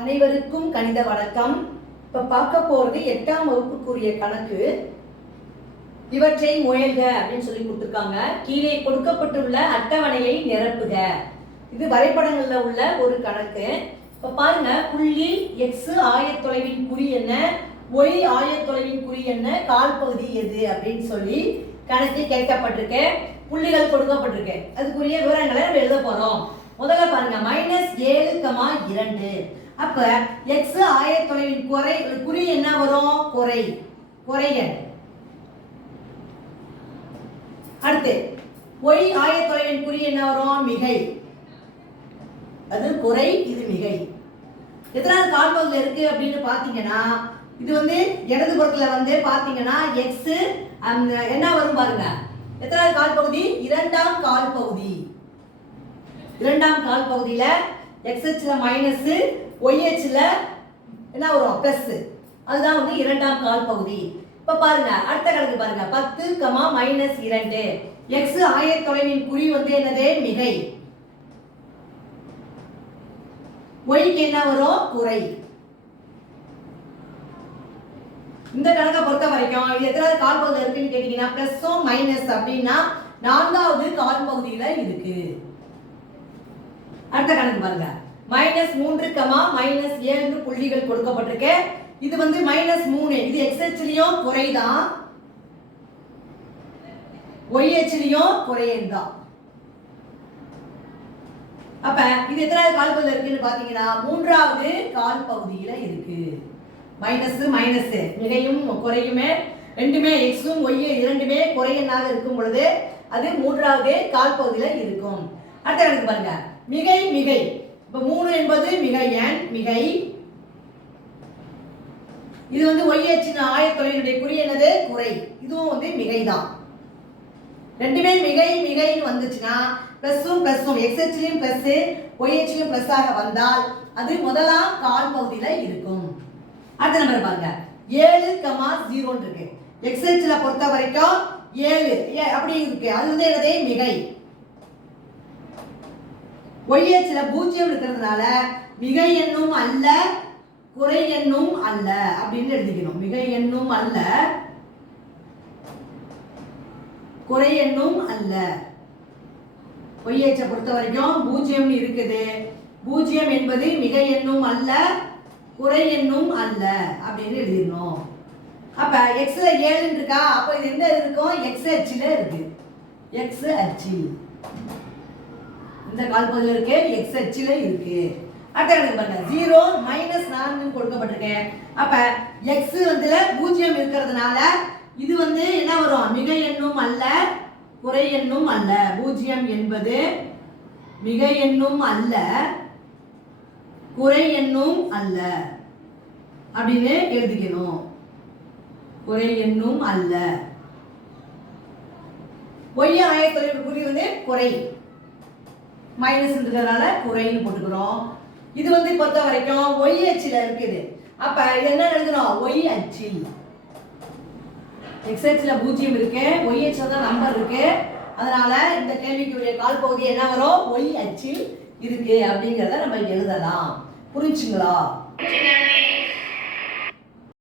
அனைவருக்கும் கணித வணக்கம். இப்ப பார்க்க போறது 8ஆம் வகுப்புக்குரிய கணக்கு. இவற்றை முயல்க அப்படின்னு சொல்லி கொடுத்திருக்காங்க. கீழே கொடுக்கப்பட்டுள்ள அட்டவணையை நிரப்புக. இது வரைபடங்கள்ல உள்ள ஒரு கணக்கு. இப்ப பாருங்க, புள்ளி x ஆயத்தொலைவின் குறி என்ன, y ஆயத்தொலைவின் குறி என்ன, கால் பகுதி எது அப்படின்னு சொல்லி கணக்கு கேட்கப்பட்டிருக்கு. புள்ளிகள் கொடுக்கப்பட்டிருக்கு. அதுக்குரிய விவரங்களை நம்ம எழுத போறோம். முதல்ல பாருங்க, -7,2. அப்ப x ஆயத்தொலைவின் குறி என்ன வரும்? குறையன். அடுத்து y ஆயத்தொலைவின் குறி என்ன வரும்? மிகை. அது குறை, இது மிகை. எத்தனாவது கால் பகுதியில் இருக்கு அப்படின்னு பாத்தீங்கன்னா, இது இடது புறத்துல பாத்தீங்கன்னா x என்ன வரும் பாருங்க. எத்தனாவது கால் பகுதி? இரண்டாம் கால் பகுதி. இரண்டாம் கால் பகுதியில x அச்சுல மைனஸ், y அச்சுல என்ன வரும்? பிளஸ். அதுதான் இரண்டாம் கால் பகுதி. இப்ப பாருங்க, அடுத்த கணக்கு பாருங்க. 10, -2. x ஆயத்தொலைவின் குறி என்னது? மிகை. y க்கு என்ன வரும்? குறை. இந்த கணக்கை பொறுத்த வரைக்கும் இது எத்தனாவது கால் பகுதியில் இருக்குன்னு கேட்டீங்கன்னா, பிளஸோ மைனஸ் அப்படின்னா நான்காவது கால் பகுதியில இருக்கு. அடுத்த கணக்கு பாருங்க, -3, -7 புள்ளிகள் கொடுக்கப்பட்டிருக்கு. இது -3. இது x அச்சுலயும் குறைதான், y அச்சுலயும் குறையன் தான். அப்ப இது எத்தனாவது கால் பகுதியில் இருக்குன்னு பாத்தீங்கன்னா, மூன்றாவது கால் பகுதியில இருக்கு. மைனஸ் மிகையும் குறையுமே ரெண்டுமே, எக்ஸும் ஒய்யும் இரண்டுமே குறையனாக இருக்கும் பொழுது அது மூன்றாவது கால் பகுதியில இருக்கும். அடுத்த கணக்கு பாருங்க, மிகை. இப்ப 3 என்பது மிகை. இது y அச்சின் ஆயத்தொலைவினுடைய குறி என்னது? குறை. இதுவும் மிகைதான். ரெண்டுமே மிகைன்னு வந்துச்சுன்னா பிளஸும் x அச்சிலும் பிளஸ், y அச்சிலும் பிளஸ் ஆக வந்தால் அது முதலாம் கால் பகுதியில இருக்கும். அடுத்த நம்பர் பாருங்க, 7,0 இருக்கு. x அச்சுல பொறுத்த வரைக்கும் 7 அப்படி இருக்கு. அது என்னது? மிகை. y அச்சுல 0 இருக்கிறதுனால மிகை எண்ணும் அல்ல, குறை எண்ணும் அல்ல அப்படின்னு எழுதிக்கணும். மிகை எண்ணும் அல்ல, குறை எண்ணும் அல்ல. y அச்சை பொறுத்த வரைக்கும் 0 இருக்குது. 0 என்பது மிகை எண்ணும் அல்ல, குறை எண்ணும் அல்ல அப்படின்னு எழுதிடணும். அப்ப xல 7 இருக்கா, அப்ப இது எந்த இருக்கும்? x அச்சுல இருக்கு. x அச்சு இந்த கால் பகுதியில் இருக்கு, x அச்சுல இருக்கு. அடுத்த கணக்கு பாருங்க, 0, -4 கொடுக்கப்பட்டிருக்கு. அப்ப x 0 இருக்கிறதுனால இது என்ன வரும்? மிகை எண்ணும் அல்ல, குறை எண்ணும் அல்ல. 0 என்பது மிகை எண்ணும் அல்ல, குறை எண்ணும் அல்ல அப்படின்னு எழுதிக்கணும். குறை எண்ணும் அல்ல. y ஆயத்தொலைவின் குறி குறை, மைனஸ் இருக்கிறதுனால குறைன்னு போட்டுக்கிறோம். இது பொறுத்த வரைக்கும் y அச்சுல இருக்குது. அப்ப இது என்ன எழுதணும்? y அச்சில். x அச்சுல 0 இருக்கு, y அச்சுல தான் நம்பர் இருக்கு. அதனால இந்த கேள்விக்குரிய கால் பகுதி என்ன வரும்? y அச்சில் இருக்கு அப்படிங்கறத நம்ம எழுதலாம். புரிஞ்சுங்களா?